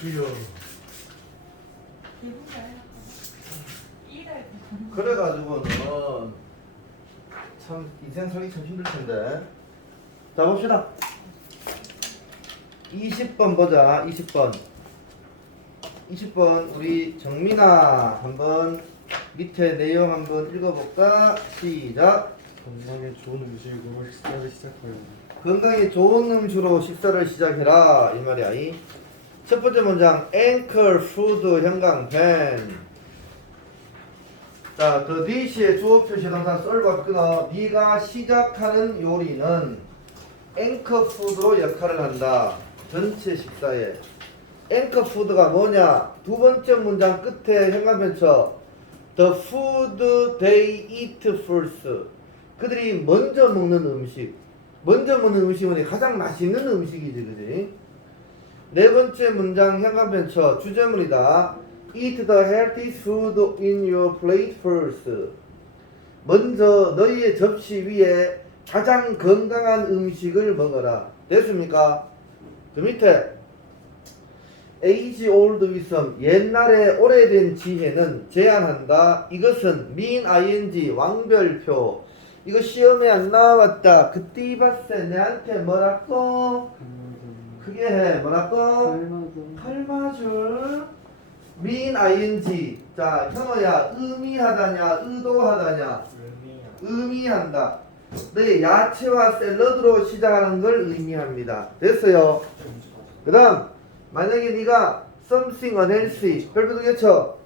때 그래가지고는 참 인생 살기 참 힘들 텐데. 자 봅시다. 20번 보자. 20번. 20번 우리 정민아 한번 밑에 내용 한번 읽어볼까? 시작. 건강에 좋은 음식으로 식사를 시작해요. 건강에 좋은 음식으로 식사를 시작해라 이 말이야. 이. 첫 번째 문장 앵커 푸드 형광펜. 자, the dish의 주어 표시 동사 썰과 끊어 네가 시작하는 요리는 앵커 푸드로 역할을 한다. 전체 식사에. 앵커 푸드가 뭐냐? 두 번째 문장 끝에 쳐. The food they eat first. 그들이 먼저 먹는 음식. 먼저 먹는 음식은 가장 맛있는 음식이지, 그지? 네 번째 문장 현관펜 쳐 주제문이다. Eat the healthy food in your plate first. 먼저 너희의 접시 위에 가장 건강한 음식을 먹어라. 됐습니까? 그 밑에 age old wisdom 옛날에 오래된 지혜는 제안한다. 이것은 mean ing 왕별표. 이거 시험에 안 나왔다. 때 내한테 뭐라고? 크게 해. 뭐라고? 칼맞을 mean ing. 자 현호야 의미하다냐 의도하다냐? 의미한다. 네 야채와 샐러드로 시작하는 걸 의미합니다. 됐어요? 그 다음 만약에 네가 something unhealthy 별표도 겹쳐.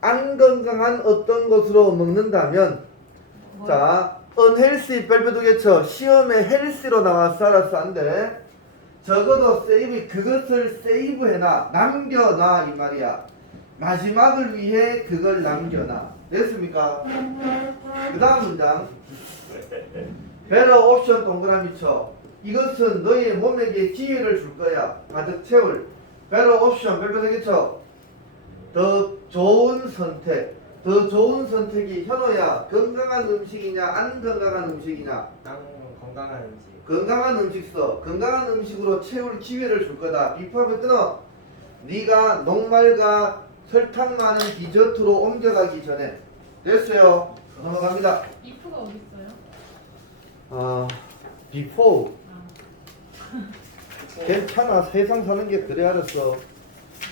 안 건강한 어떤 것으로 먹는다면 자 unhealthy 별표도 겹쳐. 시험에 healthy로 나왔어 알았어 안돼 적어도 세이브 그것을 세이브해놔. 남겨놔 이 말이야. 마지막을 위해 그걸 남겨놔. 됐습니까? 그 다음 문장. better option 동그라미 쳐. 이것은 너희의 몸에게 기회를 줄 거야. 가득 채울. better option 별표 세개 쳐더 좋은 선택. 더 좋은 선택이 현호야. 건강한 음식이냐 안 건강한 음식이냐. 땅 건강한 음식. 건강한 음식 써. 건강한 음식으로 채울 기회를 줄 거다. 비법을 끊어. 네가 녹말과 설탕 많은 디저트로 옮겨가기 전에 됐어요. 넘어갑니다. 이프가 어디 있어요? 아, before. 아, 괜찮아. 세상 사는 게 그래 알았어.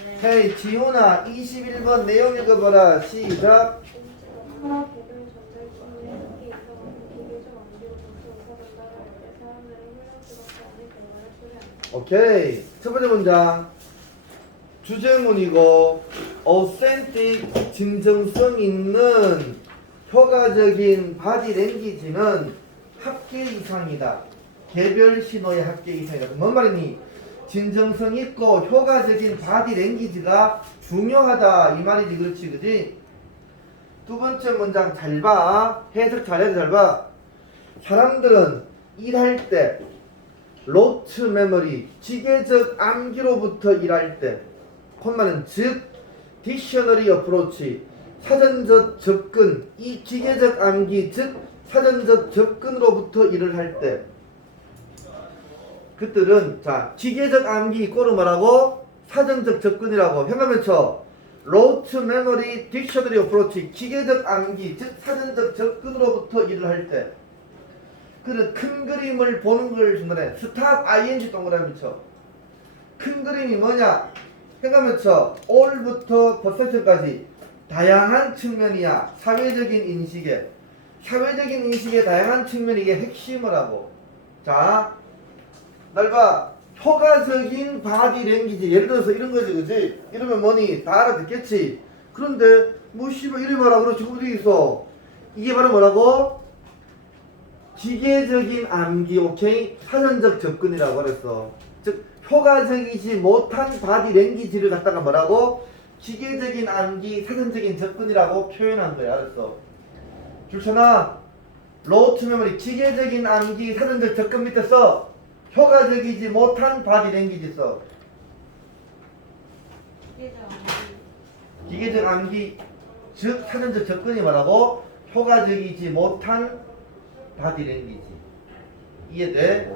네. 헤이 지훈아 21번 내용 읽어봐라. 시작. 하나 개별 전달기에 함께 있어가는 기계적 암기로 점수 우사된다고 할때 사람들은 훈련스럽지 않은 결과를 초래한다. 오케이. 첫 번째 문장. 주제문이고 authentic 진정성 있는 효과적인 바디 랭귀지는 합계 이상이다. 개별 신호의 합계 이상이다. 뭔 말이니? 진정성 있고 효과적인 바디 랭귀지가 중요하다 이 말이지 그렇지 그지? 두 번째 문장 잘 봐. 해석 잘해서 잘 봐. 사람들은 일할 때 로트 메모리 기계적 암기로부터 일할 때 콤마는 즉 디셔너리 어프로치 사전적 접근 이 기계적 암기 즉 사전적 접근으로부터 일을 할 때. 그들은 자 기계적 암기 이꼬르 뭐라고? 사전적 접근이라고. 현관면 쳐 로트 메모리 딕셔너리 어프로치 기계적 암기 즉 사전적 접근으로부터 일을 할때 그는 큰 그림을 보는 걸 중간에 스탑 ing 동그라미 쳐. 큰 그림이 뭐냐? 생각하면 쳐. all부터 perception까지 다양한 측면이야. 사회적인 인식에. 사회적인 인식의 다양한 측면이 이게 핵심이라고. 자, 날 봐. 효과적인 바디 랭귀지. 예를 들어서 이런 거지, 그지? 이러면 뭐니? 다 알아듣겠지? 그런데, 뭐, 씨발, 이래 뭐라 그러지? 어디 있어? 이게 바로 뭐라고? 기계적인 암기, 오케이? 사전적 접근이라고 그랬어. 즉, 효과적이지 못한 바디 랭귀지를 갖다가 뭐라고? 기계적인 암기, 사전적인 접근이라고 표현한 거야. 알았어? 줄쳐나 로트 메모리, 기계적인 암기, 사전적 접근 밑에 써. 효과적이지 못한 바디 랭귀지 써. 기계적 암기. 기계적 암기, 즉, 사전적 접근이 뭐라고? 효과적이지 못한 바디 랭귀지. 이해돼?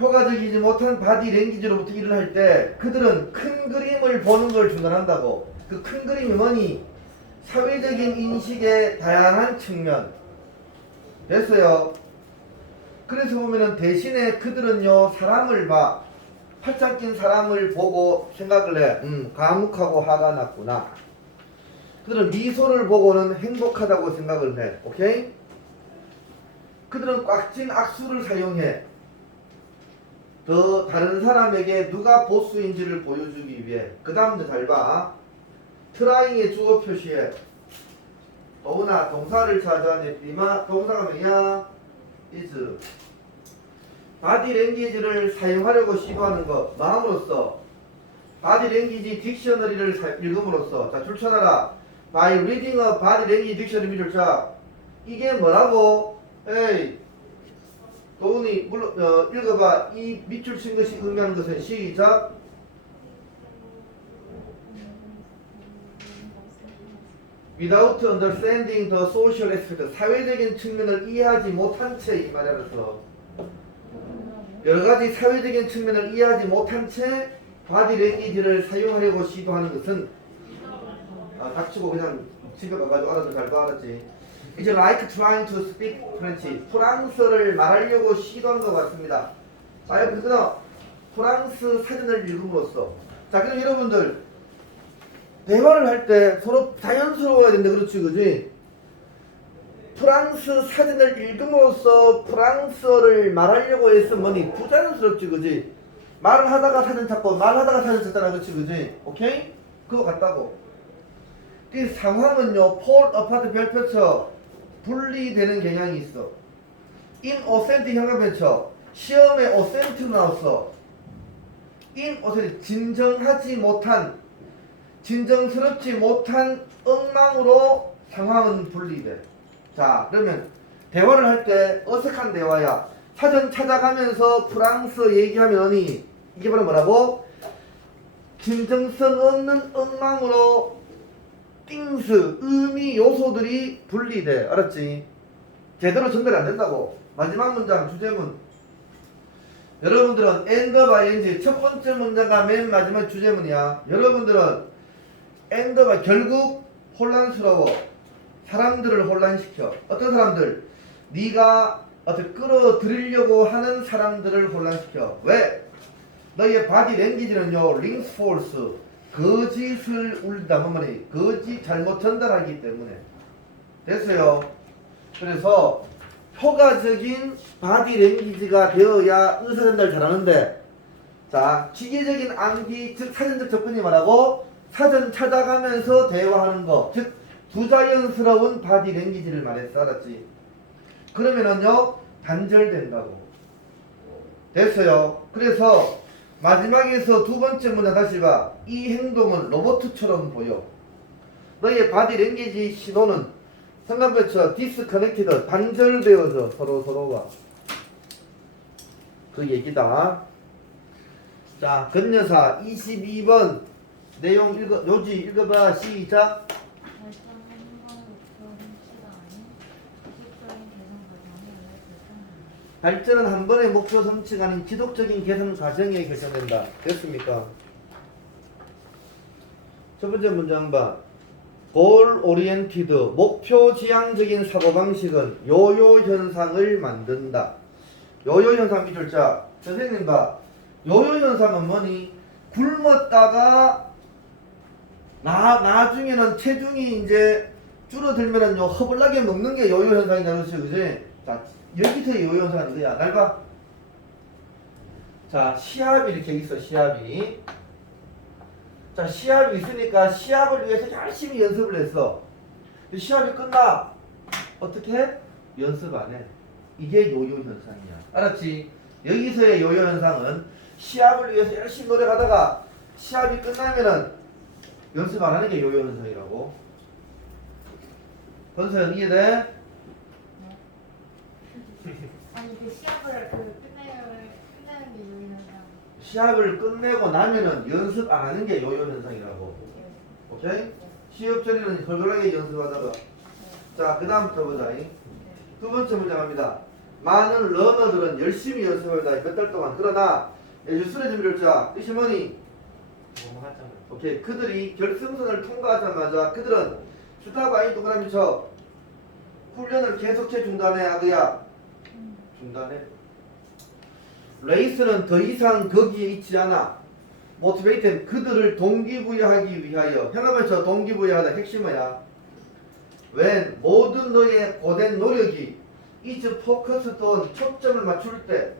효과적이지 못한 바디 랭귀지로부터 일을 할 때 그들은 큰 그림을 보는 걸 중단한다고. 그 큰 그림이 뭐니? 사회적인 인식의 다양한 측면. 됐어요. 그래서 보면은 대신에 그들은요 사람을 봐. 팔짱 낀 사람을 보고 생각을 해. 음, 과묵하고 화가 났구나. 그들은 미소를 보고는 행복하다고 생각을 해. 오케이? 그들은 꽉 찐 악수를 사용해. 더 다른 사람에게 누가 보스인지를 보여주기 위해. 그 다음도 잘 봐. 트라잉의 주어 표시에. 어우나 동사를 찾아냈지만 동사가 뭐냐? is. 바디 랭귀지를 사용하려고 시도하는 것 마음으로써 바디 랭귀지 딕셔너리를 사- 읽음으로써 자 출천하라 by reading a body language dictionary 밑을 자. 이게 뭐라고? 에이. 도훈이 물론 어, 읽어봐. 이 밑줄 친 것이 의미하는 것은 시작. Without understanding the social aspect 사회적인 측면을 이해하지 못한 채 이 말이라서. 여러 가지 사회적인 측면을 이해하지 못한 채 바디 랭귀지를 사용하려고 시도하는 것은 아, 닥치고 그냥 집에 가가지고 알아서 잘 알았지. 이제 like trying to speak French 프랑스어를 말하려고 시도하는 것 같습니다. 자, 여러분 그나 프랑스 사전을 읽음으로써 자, 그럼 여러분들 대화를 할 때 서로 자연스러워야 된다 그렇지 그지? 프랑스 사전을 읽음으로써 프랑스어를 말하려고 뭐니 부자연스럽지 그지? 말을 하다가 사전 찾고 말하다가 사전 찾잖아 그렇지 그지? 오케이? 그거 같다고 이 상황은요 폴 어파트 별표처 분리되는 경향이 있어. 인 어센트 형용변처 시험에 어센트 나왔어. 인 어센트 진정하지 못한 진정스럽지 못한 엉망으로 상황은 분리돼. 자 그러면 대화를 할 때 어색한 대화야. 사전 찾아가면서 프랑스어 얘기하면이 이게 바로 뭐라고? 진정성 없는 엉망으로 띵스 의미 요소들이 분리돼. 알았지? 제대로 전달이 안 된다고. 마지막 문장 주제문. 여러분들은 end by ing 첫 번째 문장과 맨 마지막 주제문이야. 여러분들은 by 결국 혼란스러워. 사람들을 혼란시켜. 어떤 사람들? 네가 어떻게 끌어들이려고 하는 사람들을 혼란시켜. 왜? 너의 바디 랭귀지는요 링스 폴스 거짓을 울다. 뭐 말이 거짓 잘못 전달하기 때문에. 됐어요. 그래서 효과적인 바디 랭귀지가 되어야 의사 전달 잘하는데. 자 기계적인 암기 즉 사전적 접근이 말하고 사전 찾아가면서 대화하는 거즉 부자연스러운 바디 랭귀지를 말했어. 알았지? 그러면은요 단절된다고. 됐어요. 그래서 마지막에서 두 번째 문장 다시 봐. 이 행동은 로봇처럼 보여. 너의 바디 랭귀지 신호는 상관배처 디스커넥티드 단절되어져 서로 서로가. 그 얘기다. 자, 건여사 22번 내용 읽어 요지 읽어봐 시작. 발전하는 건 목표 성취가 아닌 지속적인 개선 과정이 원래 결정합니다. 발전은 한 번의 목표 성취가 아닌 지속적인 개선 과정에 결정된다. 됐습니까? 첫 번째 문장 봐. 골 오리엔티드 목표 지향적인 사고방식은 요요 현상을 만든다. 요요 현상 밑줄자 선생님 봐. 요요 현상은 뭐니? 굶었다가 나 나중에는 체중이 이제 줄어들면은 요 허블나게 먹는 게 요요 현상이라는? 자 여기서 요요 현상이 이거야. 날 봐. 자 시합이 이렇게 있어 시합이. 자 시합이 있으니까 시합을 위해서 열심히 연습을 했어. 시합이 끝나 어떻게 해? 연습 안 해. 이게 요요 현상이야. 알았지? 여기서의 요요 현상은 시합을 위해서 열심히 노력하다가 시합이 끝나면은 연습 안 하는 게 요요 현상이라고. 건서연 이해돼? 아니 그 시합을 그 끝내를 끝내는 게 요인한다. 시합을 끝내고 나면은 연습 안 하는 게 요요 현상이라고. 오케이? 시합 전에는 걸걸하게 연습하다가. 자, 그 다음부터 보자. 두 번째 문장 갑니다. 많은 러너들은 열심히 연습을 다몇 달 동안 그러나 예술의 준비를 자 하잖아. 오케이 그들이 결승선을 통과하자마자 그들은 아인 동그라미 쳐 훈련을 계속해 중단해 아그야 중단해. 레이스는 더 이상 거기에 있지 않아. 모티베이트는 그들을 동기부여하기 위하여 현암에서 동기부여하다 핵심이야. 웬 모든 너의 고된 노력이 이즈 포커스 돈 초점을 맞출 때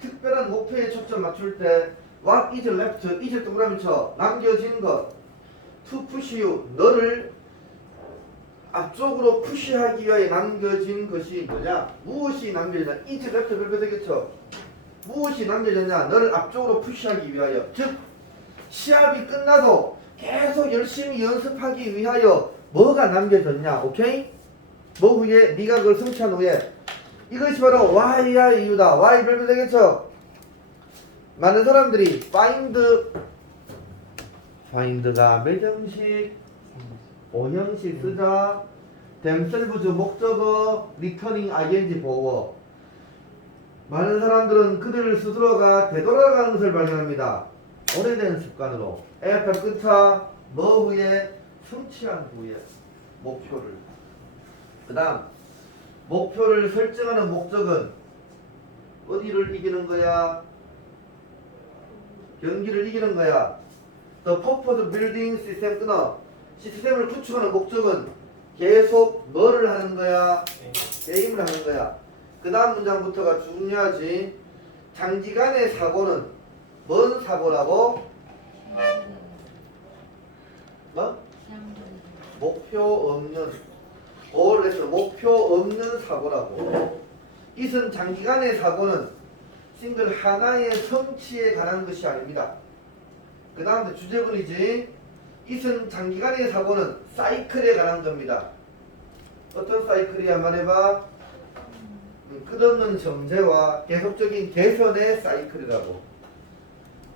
특별한 목표에 초점 맞출 때 what is left is 동그라미 쳐? 남겨진 것. To push you 너를 앞쪽으로 푸시하기 위하여 남겨진 것이 뭐냐? 무엇이 is left 별표 되겠죠? 무엇이 남겨졌냐? 너를 앞쪽으로 푸시하기 위하여. 즉 시합이 끝나도 계속 열심히 연습하기 위하여 뭐가 남겨졌냐? 오케이? 뭐 후에? 네가 그걸 성취한 후에. 이것이 바로 why야 이유다. why 별표 되겠죠? 많은 사람들이 find find가 몇 형식 오형식 쓰자. Themselves 목적어 returning ing 보어. 많은 사람들은 그들 스스로가 되돌아가는 것을 발견합니다. 오래된 습관으로 에프 끝차 뭐 후에? 성취한 후에 목표를. 그 다음 목표를 설정하는 목적은 어디를 이기는 거야? 경기를 이기는 거야. The purpose building system 끊어 시스템을 구축하는 목적은 계속 뭐를 하는 거야? 게임을 하는 거야. 그 다음 문장부터가 중요하지. 장기간의 사고는 뭔 사고라고? 뭐? 목표 없는. 올레스 목표 없는 사고라고. 이은 장기간의 사고는 싱글 하나의 성취에 관한 것이 아닙니다. 그 다음에 주제문이지 이은 장기간의 사고는 사이클에 관한 겁니다. 어떤 사이클이야 말해봐. 음, 끝없는 점재와 계속적인 개선의 사이클이라고.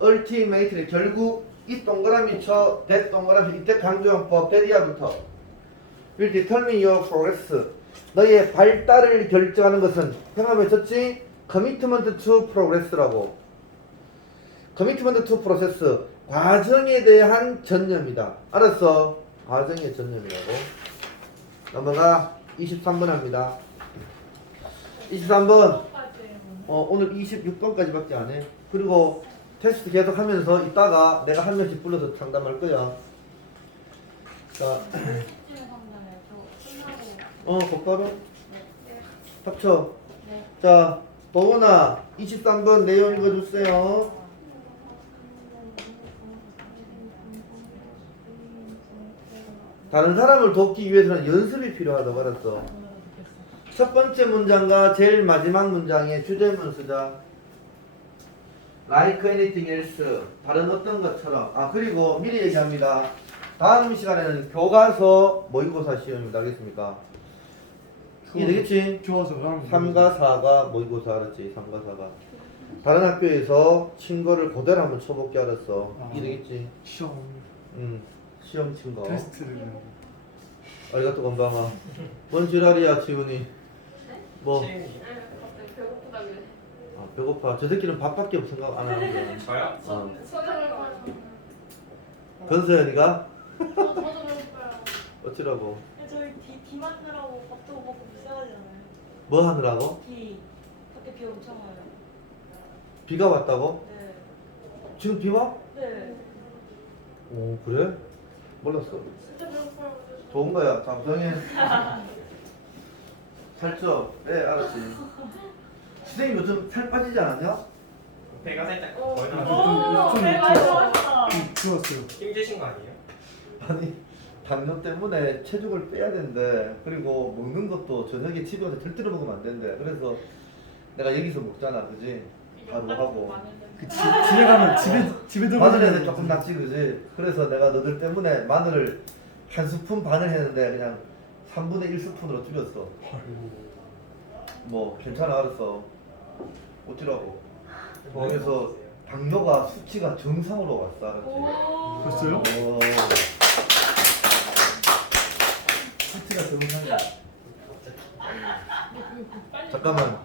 얼티메이트리 결국 이 동그라미 쳐 대 동그라미 이때 강조용법 대리아부터 will determine your progress. 너의 발달을 결정하는 것은 형함에 쳤지? commitment to progress라고. commitment to process 과정에 대한 전념이다 알았어 과정의 전념이라고 넘어가 23번 합니다 23번 어, 오늘 26번까지밖에 안 해. 그리고 테스트 계속 하면서 이따가 내가 한 명씩 불러서 상담할 거야. 자, 끝나고 어, 곧바로 네. 닥쳐. 네. 자, 보은아, 23번 내용 읽어주세요. 다른 사람을 돕기 위해서는 연습이 필요하다고 알았어. 첫 번째 문장과 제일 마지막 문장의 주제문 쓰자. Like anything else. 다른 어떤 것처럼. 아, 그리고 미리 얘기합니다. 다음 시간에는 교과서 모의고사 시험입니다. 알겠습니까? 이해되겠지? 좋아서 그럼 3과 4가 모의고사 알았지? 3과 4가. 다른 학교에서 친거를 그대로 한번 쳐볼게 알았어. 아. 이해되겠지? 시험 응. 시험 친 거. 테스트를 아리가또 건방아. 뭔 지랄이야, 지훈이. 뭐, 갑자기 배고프다 그래. 아, 배고파. 저 새끼는 밥밖에 생각 안 하는 거야. 저요? 어. 소장가 어, 저도 배고파요. 어찌라고? 저희 디, 디 만들라고 밥도 못 먹고 비싸가잖아요. 뭐 하느라고? 디. 밖에 비 엄청 와요. 비가 왔다고? 네. 지금 비 와? 네. 오 그래? 몰랐어. 진짜 배고파요. 좋은 거야. 잠성해. 살쪄. 네 알았지. 선생님 요즘 살 빠지지 않았냐? 배가 살짝 어. 거의 나 오, 좀 네, 맞아. 좋았어요. 힘드신 거 아니에요? 아니 당뇨 때문에 체중을 빼야 된대. 그리고 먹는 것도 저녁에 집에 와서 절대로 먹으면 안 된대. 그래서 내가 여기서 먹잖아, 그지? 바로 하고. 그 지, 집에 가면 집에 집에 들어가면 조금 낫지 그지? 그래서 내가 너들 때문에 마늘을 한 스푼 반을 했는데 그냥 3분의 1 스푼으로 줄였어 아이고. 뭐 괜찮아 알았어 어찌라고 그래서 당뇨가 수치가 정상으로 왔어 알았지? 오. 벌써요? 어. 수치가 정상이야 잠깐만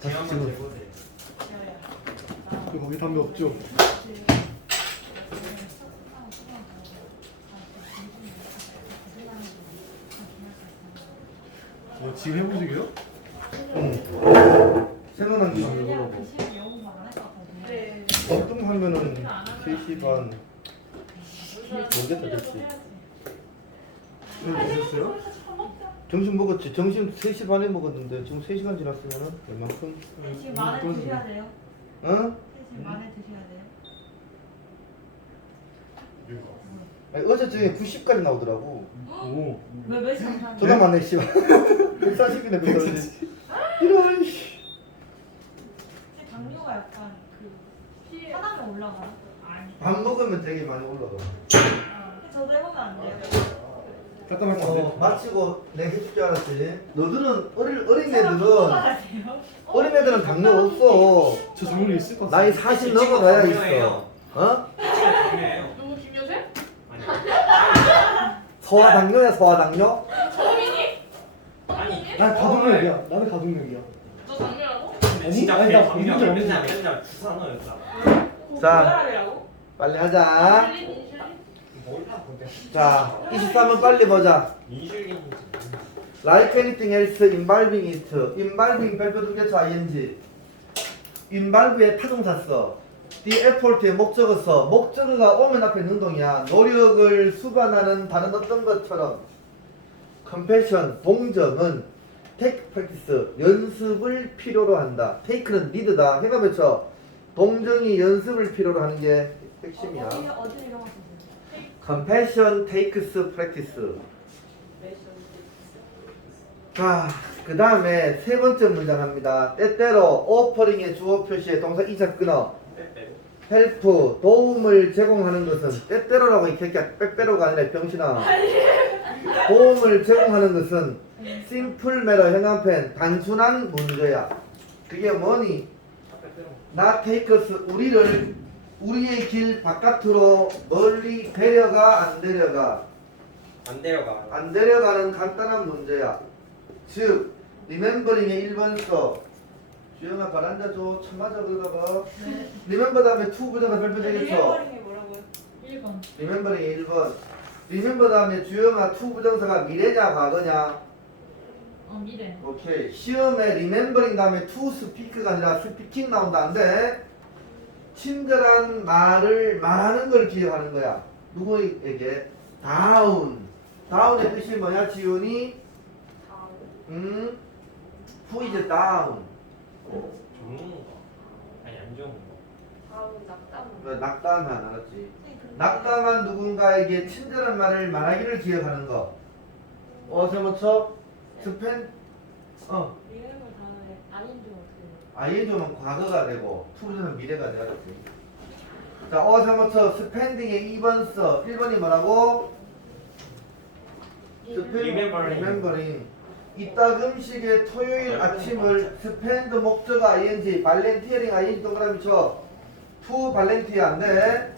지금 한번 지금. 그 거기 담배 없죠? 뭐 지금 해보시게요? 응. 생각난 게 같거든요. 네. 어떤 하면은 3시 반 모르겠다 됐지 네, 드셨어요? 점심 먹었지 점심 3시 반에 먹었는데 지금 3시간 지났으면은 얼만큼 지금 만에 드셔야 돼요. 어? 지금 드셔야 돼요. 아니, 어제 중에 90까지 나오더라고 오. 사는 존나 많네 씨발 140이네 140 이런 씨 당뇨가 약간 그 하나면 올라가나? 아니. 밥 먹으면 되게 많이 올라가 어, 저도 해보면 안 돼요. 잠깐만 어, 어, 마치고 내가 해줄 줄 알았지 너들은 어린, 어린 애들은 돼요? 어린 애들은 당뇨 없어 저 장문이 있을 것 나이 같아요 40 넘어가야 있어. 어? 누구 김여세? 아니. 소아 당뇨야 소아 당뇨? 아니. 난 가족력이야 나는 가족력이야 너 진짜 아니, 배나 당뇨 당뇨 맨날 아니야. 맨날 주사 넣었다. 자. 고혈압이라고? 빨리 하자 자 23은 빨리 보자. Like anything else involving it. Involving 개쳐 ing. Involve에 타동사 써 the effort에 목적어 써. 목적어가 오면 앞에 능동이야. 노력을 수반하는 다른 어떤 것처럼? Compassion 동정은 take practice 연습을 필요로 한다. Take는 need다. 해가 맺혀. 동정이 연습을 필요로 하는 게 핵심이야. 어디 어디 쓰세요? Compassion takes practice 자, 그 다음에 세 번째 문장 합니다. 때때로 오퍼링의 주어 표시에 동사 이자 끊어. 헬프 도움을 제공하는 것은 때때로라고 이 새끼야 빼빼로가 아니라 병신아 도움을 제공하는 것은 심플 매러 형한펜 단순한 문제야 그게 뭐니? 나 테이크스 우리를 우리의 길 바깥으로 멀리 데려가 안 데려가 안 데려가. 안 데려가는 간단한 문제야. 즉, 리멤버링의 1번 써. 주영아 발 앉아줘. 참맞아 그러다가. 리멤버 다음에 투 부정가 별표 되겠어. 리멤버링이 뭐라고요? 1번. 리멤버링의 1번. 리멤버 다음에 주영아 투 부정사가 미래냐 과거냐. 어 미래. 오케이. 시험에 리멤버링 다음에 투 스피크가 아니라 스피킹 나온다. 안 돼. 친절한 말을 말하는 걸 기억하는 거야. 누구에게? 다운. 다운의 뜻이 뭐냐, 지훈이? 음, who is down? 좋은 거. 아니 안 좋은 거. 다음 낙담. 왜 낙담한 알았지? 낙담한 누군가에게 친절한 말을 말하기를 기억하는 거. 어서 뭐쳐? 스펜? 어, 줄 어떻게 아이즈는 과거가 되고 투부정은 미래가 돼야 되지. 자, 어서 뭐쳐? 스펜딩의 2번 써. 1번이 뭐라고? 스펜, Remembering. 이따금식의 토요일 아침을 스펜드 목적 ing 발렌티어링 ing 동그라미 쳐. 투 발렌티아인데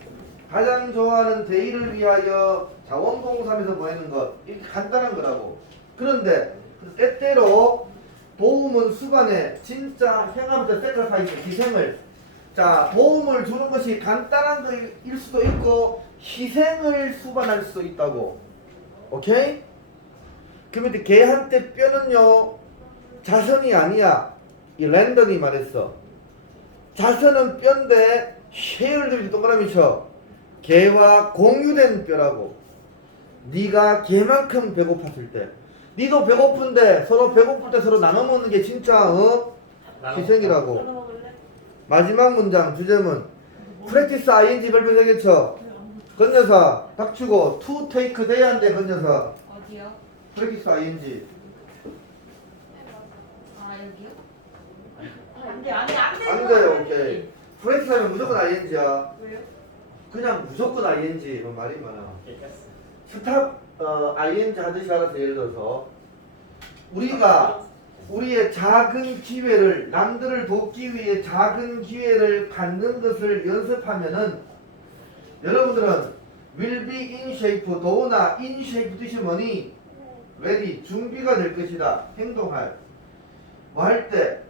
가장 좋아하는 데이를 위하여 자원봉사하면서 보내는 것 이렇게 간단한 거라고. 그런데 때때로 도움은 수반에 진짜 행함부터 세크라파이스 희생을 자 도움을 주는 것이 간단한 것일 수도 있고 희생을 수반할 수도 있다고. 오케이? 그러면 개한테 뼈는요 자선이 아니야. 이 랜던이 말했어. 자선은 뼈인데 쉐어를 동그라미 쳐. 개와 공유된 뼈라고. 네가 개만큼 배고팠을 때. 니도 배고픈데 서로 배고플 때 서로 나눠 먹는 게 진짜 어? 희생이라고. 나눠 먹을래? 마지막 문장 주제문. 프랙티스 ing 별표 되겠죠. 건여사 닥치고 to take 돼야한데 건여사. 어디요? 프랙티스 ing. 아 여기요? 안돼 안돼 안돼. 안 돼요, 오케이. 프랙티스 하면 무조건 ing야. 왜요? 그냥 무조건 ing. 뭐 말이 많아. 스탑 어, ing 하듯이 알아서 예를 들어서 우리가 우리의 작은 기회를 남들을 돕기 위해 작은 기회를 갖는 것을 연습하면은 여러분들은 will be in shape 도나 in shape 뜻이 뭐니? ready 준비가 될 것이다 행동할 뭐 할 때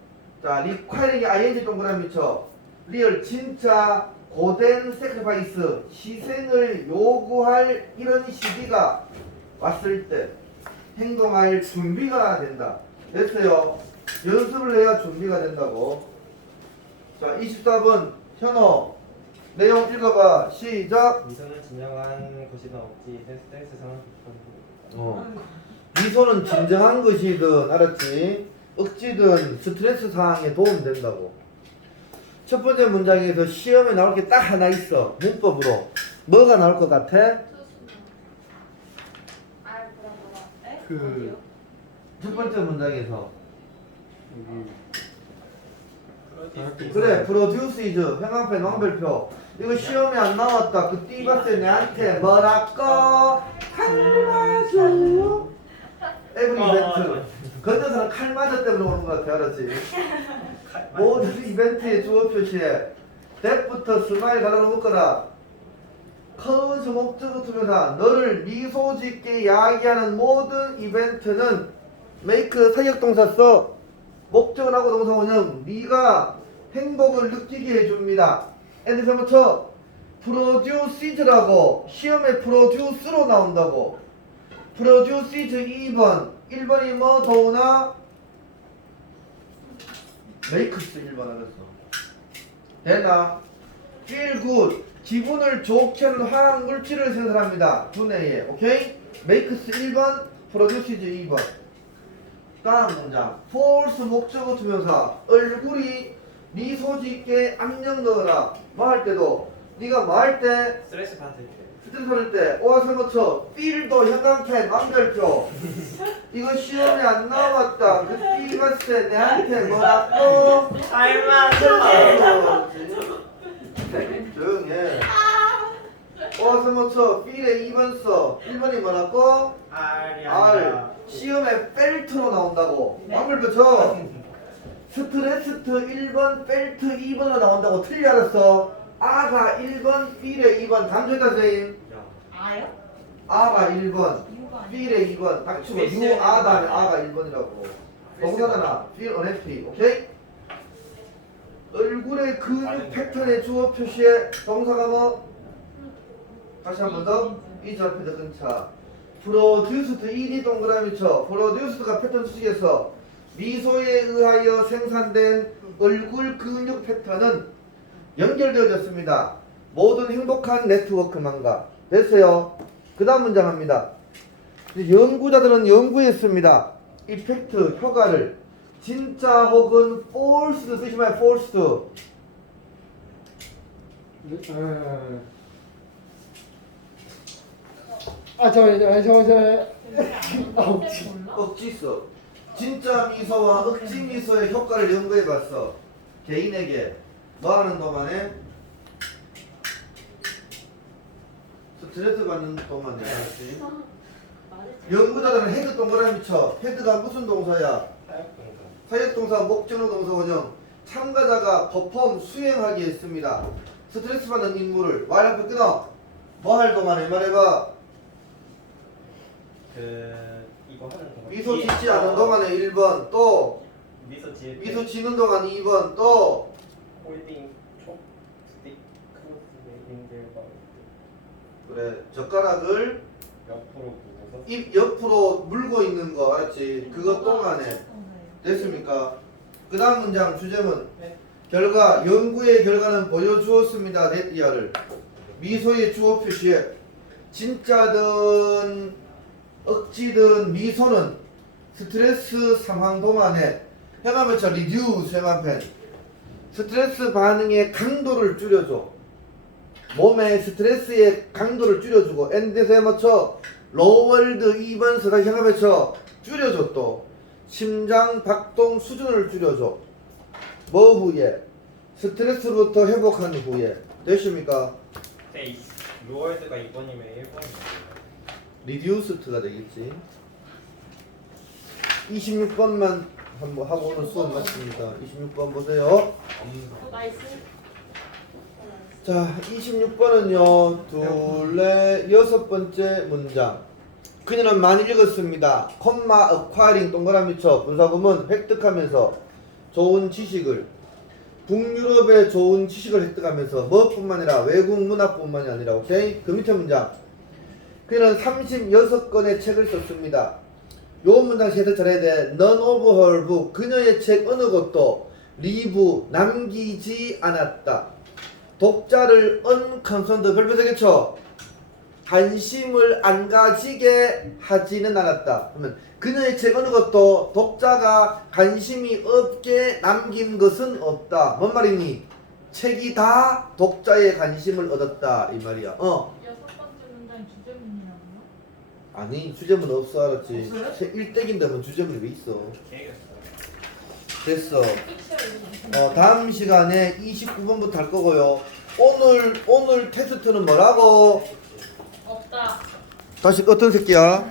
자, 리콰이링이 ing 동그라미 쳐. 리얼 진짜 고된 세크리파이스 희생을 요구할 이런 시기가 왔을 때 행동할 준비가 된다. 됐어요. 연습을 해야 준비가 된다고. 자, 24번 현호 내용 읽어봐. 시작. 미소는 진정한 것이든 없지 스트레스 상황 어. 미소는 진정한 것이든 알았지? 억지든 스트레스 상황에 도움된다고. 첫 번째 문장에서 시험에 나올 게 딱 하나 있어. 문법으로. 뭐가 나올 것 같아? 알 브라보라. 에? 그-? 첫 번째 문장에서. 그래, 프로듀스 이즈 형광펜 왕별표. 이거 시험에 안 나왔다. 그 띠봤을 내한테 뭐라고? 칼맞아요? 에브리 이벤트. 건너서는 칼맞아 때문에 오는 것 같아, 알았지? 모든 이벤트의 주어 표시에 대부터 스마일 가로로 묶어라. 커즈 목적어 투명사 너를 미소 짓게 야기하는 모든 이벤트는 메이크 사역동사 써 목적을 하고 동사 원형 네가 행복을 느끼게 해줍니다. 엔드서부터 프로듀시즈라고 시험에 프로듀스로 나온다고. 프로듀시즈 2번. 1번이 뭐 더우나? 메이크스 1번 알았어. 되나? feel good 기분을 좋게 하는 화학 물질을 생산합니다. 두뇌에 오케이? 메이크스 1번 프로듀시즈 2번. 다음 문장. False 목적어 투명사. 얼굴이 미소 짓게 압력 넣어라. 뭐할 때도 네가 뭐할때 스트레스 받을 때. 스트레스 받을 때 오아서 맞춰 필도 형광펜 완별표. 이거 시험에 안 나왔다. 그띠 봤을 때 내한테 뭐라고? 알맞아 오아서 맞춰 필에 2번 써 1번이 뭐라고? R 아니라. 시험에 펠트로 나온다고. 완별표 쳐 스트레스트 1번 펠트 2번으로 나온다고 틀리 알았어. 아가 1번 필에 2번. 감정다 선생님. 야 아요? 아가 1번 이유가 아니야. 필에 2번. 닥치고 유아 다음에 아가 1번이라고. 동사잖아. 필 언FP 오케이? 얼굴의 근육 패턴의 주어 표시에 동사가 뭐? 다시 한 번 더. 이 앞에 더 근차. 프로듀스드 1이 동그라미 쳐. 프로듀스드가 패턴 수식에서 미소에 의하여 생산된 얼굴 근육 패턴은 연결되어졌습니다. 모든 행복한 네트워크만과 됐어요. 그 다음 문장 합니다. 이제 연구자들은 연구했습니다. 이펙트 효과를 진짜 혹은 false 쓰지 마요. false. 네, 아, 아, 저, 저, 저, 저, 아, 없지. 몰라? 억지 써. 진짜 미소와 억지 미소의 효과를 연구해 봤어. 개인에게 뭐 하는 동안에 스트레스 받는 동안에 알았지? 연구자들은 헤드 동그라미 쳐. 헤드가 무슨 동사야? 사역동사 목적어 동사 원형. 참가자가 퍼폼 수행하게 했습니다. 스트레스 받는 인물을 말 앞에 끊어. 뭐 할 동안에 말해봐. 그 이거 하는 동안 미소 짓지 않은 동안에 1번 또 미소 지을 때 미소 지는 동안 2번 또 홀딩 촉 스틱 크로스 링들과 그래 젓가락을 옆으로 보고서 입 옆으로 물고 있는 거 알았지? 그것 동안에 됐습니까? 그 다음 문장 주제문. 네. 결과 연구의 결과는 보여주었습니다. 넷이야를. 미소의 주어 표시에 진짜든 억지든 미소는 스트레스 상황 동안에 해가면서 리듀스 해만펜. 스트레스 반응의 강도를 줄여줘. 몸의 스트레스의 강도를 줄여주고 엔드에서 해맞춰 로월드 2번 서다 현업에서 줄여줘 또 심장 박동 수준을 줄여줘. 뭐 후에? 스트레스로부터 회복한 후에. 됐습니까? 네, 로월드가 2번이면 1번이에요. 리듀스트가 되겠지. 26번만 한번 하고 오늘 수업 마칩니다. 26번 보세요. 나이스. 자 26번은요. 둘레 여섯 번째 문장 그녀는 많이 읽었습니다 콤마 어콰이링 동그라미 쳐 분사구문 획득하면서 좋은 지식을 북유럽의 좋은 지식을 획득하면서 무엇뿐만 아니라 외국 문화뿐만이 아니라 오케이? 그 밑에 문장 그는 36권의 책을 썼습니다. 요 문장 세대 잘해야 돼. None of her book. 그녀의 책 어느 것도 리브 남기지 않았다. 독자를 unconcerned 별표 되겠죠? 관심을 안 가지게 하지는 않았다. 그러면 그녀의 책 어느 것도 독자가 관심이 없게 남긴 것은 없다. 뭔 말이니? 책이 다 독자의 관심을 얻었다 이 말이야. 어. 여섯 번째 문장 주제문이라고요? 아니 주제문 없어 알았지. 없어요? 책 1대기인데 뭐 주제문이 왜 있어? 됐어. 어, 다음 시간에 29번부터 할 거고요. 오늘 오늘 테스트는 뭐라고? 다시 어떤 새끼야?